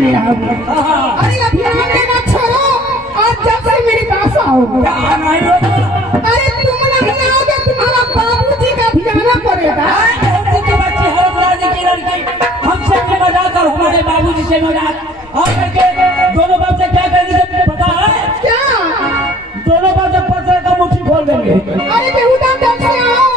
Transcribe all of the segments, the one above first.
ले आओगे। अरे अभियान लेना छोड़ो और जब से मेरे पास आओ। अरे तुम नहीं आओगे, तुम्हारा बाबूजी का अभियान पड़ेगा। हमसे मजाक और हमारे बाबूजी से मजाक और करके दोनों बाप से क्या करेंगे पता है? क्या? दोनों बाप से पत्थर का मुट्ठी खोल देंगे। अरे बेहुदा जब से आओ।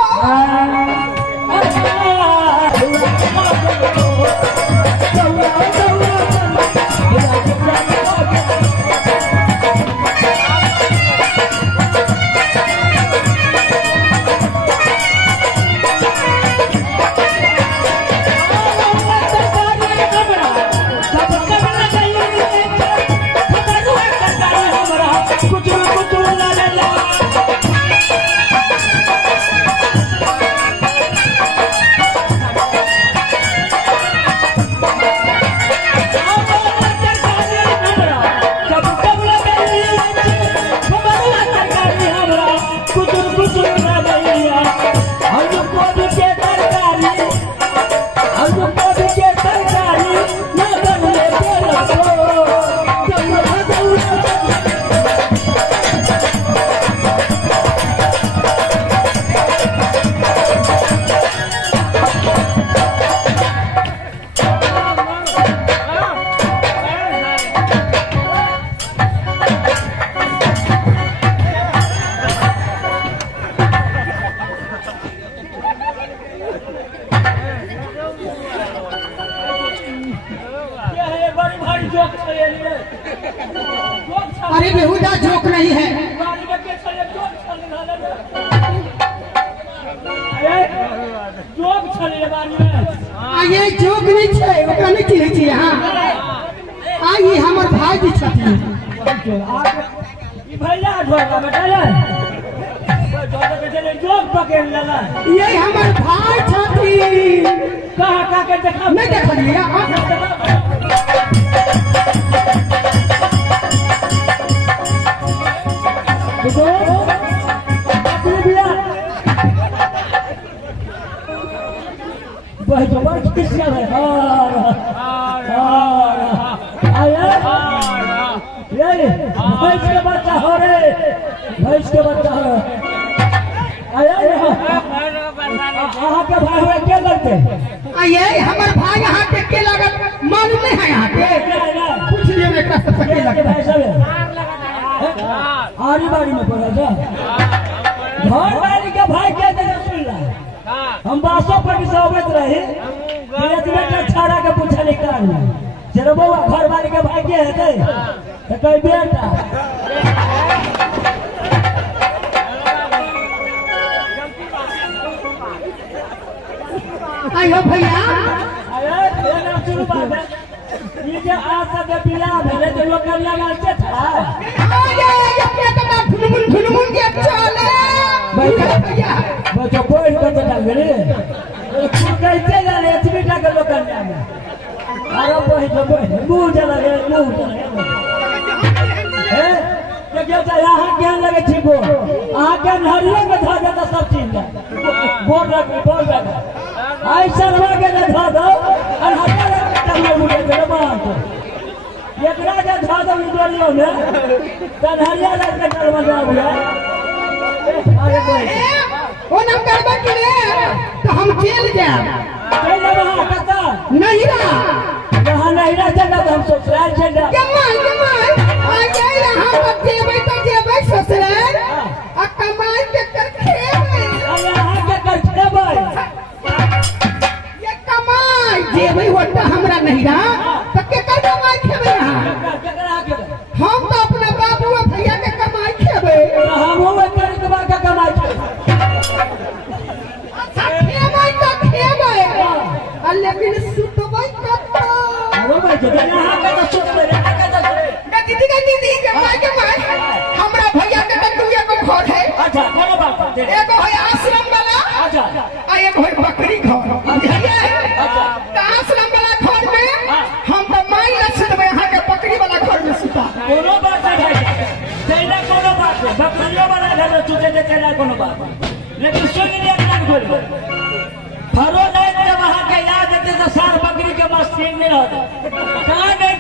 अरे बेहुदा जोक नहीं है। ये जोक नहीं छे, ओकरा नहीं चिन्है छी अहाँ। ये हमर भाई जी छथिन। ई भैया जोक बेटा जोक पकड़ लेला। ये हमर भाई छथिन। कहाँ का के देखा नहीं देखलिए। वही तो वर्ष किसका है? भैंस के बच्चा हो रे, भैंस के बच्चा हो। यहाँ के भाई हुए क्या लगते? ये हमारे भाई यहाँ के क्या लागत मालूम नहीं है। यहाँ के कुछ लिए में का सके लगता है। आरी बारी में पड़ा था घर वाली के भाई क्या जगह सुन रहा है? हम बासों पर भी सोबत रहे बेटा छाड़ा के पूछा निकाल जरा बउआ घर वाले के भाई के है तो कई बेटा आयो भैया अरे शुरू बात है ये जो आज तक बिना भेले तो लोग कर लगा के था ये क्या तो धुनमुन के चले भैया बच्चों कोई कर डाल गए कैसे जाने इतनी का लोग कर जाएंगे अरे वही मुंह जला गए है ये क्या था यहाँ क्या लगे छिपो आगे नहरिया में था जाता सब चीज बोल रहा ऐसा लगे ना था दो और हमारा टंगे मुझे जरा बात एकरा जे था दो इधरियो में कन्हरिया लग के डर मजा हुआ आगे कोई वो ना करबा के तो हम जेल जाए चल वहां कता नहीं रहा वहां नहीं रहा जगह हम ससुराल चल जा कमाई आ जाए यहाँ पर जेबै ससुराल आ कमाई के कर खेबै यहाँ के कर खेबै ये कमाई जेबै ओटा हमरा नहीं रहा तो के कर कमाई खेबै यहाँ हम तो अपना बाबू और भैया के कमाई खेबै हम वो कर के बात कमाई लेकिन सुतबै कब अरे भाई जो यहाँ का तो सुत ले दीदी के माई हमरा भैया के तो दुए को घर है। अच्छा कोनो बात एगो है आश्रम वाला अच्छा आ एगो है बकरी घर भैया अच्छा तो आश्रम वाला घर में हम तो माई न सुतबै यहाँ के बकरी वाला घर में सुता कोनो बात है भाई तेरा कोनो बात है बकरियों वाला घर में सुते दे तेरा कोनो बात लेकिन सुन लिया कान खोल फरो नहीं जब वहां के याद आते तो सार बकरी के मस्ती में रहता कहां नहीं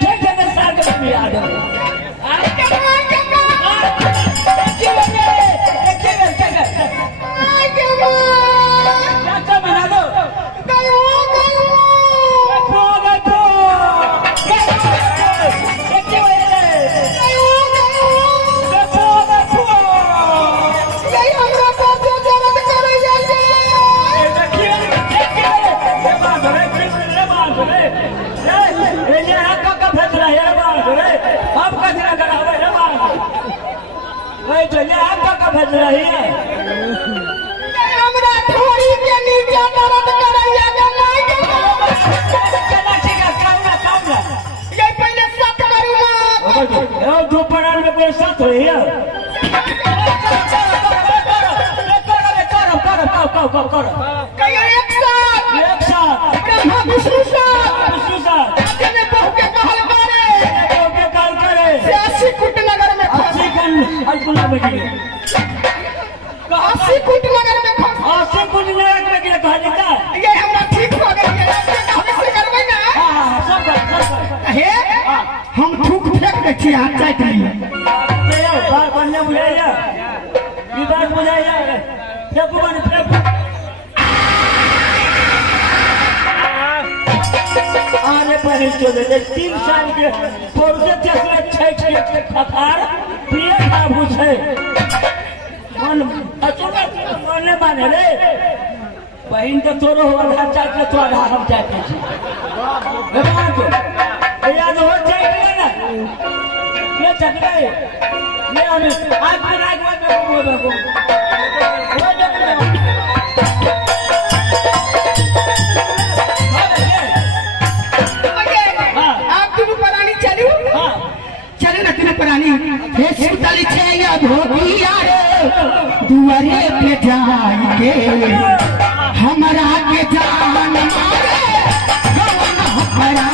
वही तो ये आपका का भेज रही है हमरा थोड़ी के नीचे दर्द करैया के नहीं के चला ठीक है काम ना ये पहले सट करू ना ओ दोपहर में कोई साथ होई है कर कहियो एक साथ ब्रह्मा विष्णु साथ अपने बहू के कहल करे से 80 कुट नगर में 80 कुट नगर में 80 कुट नगर में के कहल का ये हमरा ठीक हो गई है हम से करबै ना हां सब हे हम थूक फेंक दे छी हाथ चाट लिए ये बात बनने बुझाइया ई बात बुझाइया फेंकू बन फेंकू आने पर चले 3 साल के पोरजे चले छठ के खखार पिए बाबू छै मन अचूका मने माने रे बहन के तोरो आधा चाट के तो आधा हम चाटे छी भगवान को याद हो जाए ना ये चकरे ये हम आज के रात में बोल हे सुतल छै या धोबिया रे दुआरे पे जाई के हमरा के जान मारे गवन हरा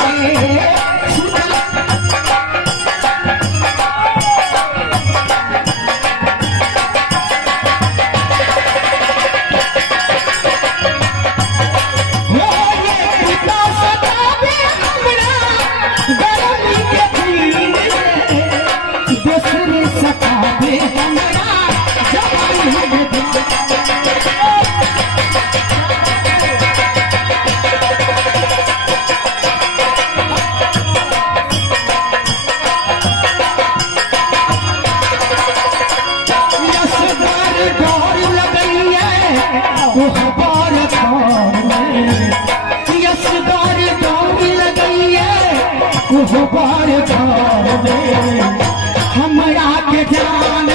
के सुतल हो ये पिता सतावे हमरा गरमी के दिन दूसरे सतावे हमरा जवानी के यसदार डोर लगैया वो हमार खान में यसदार डोर लगैया वो हमार खान में हमरा के जान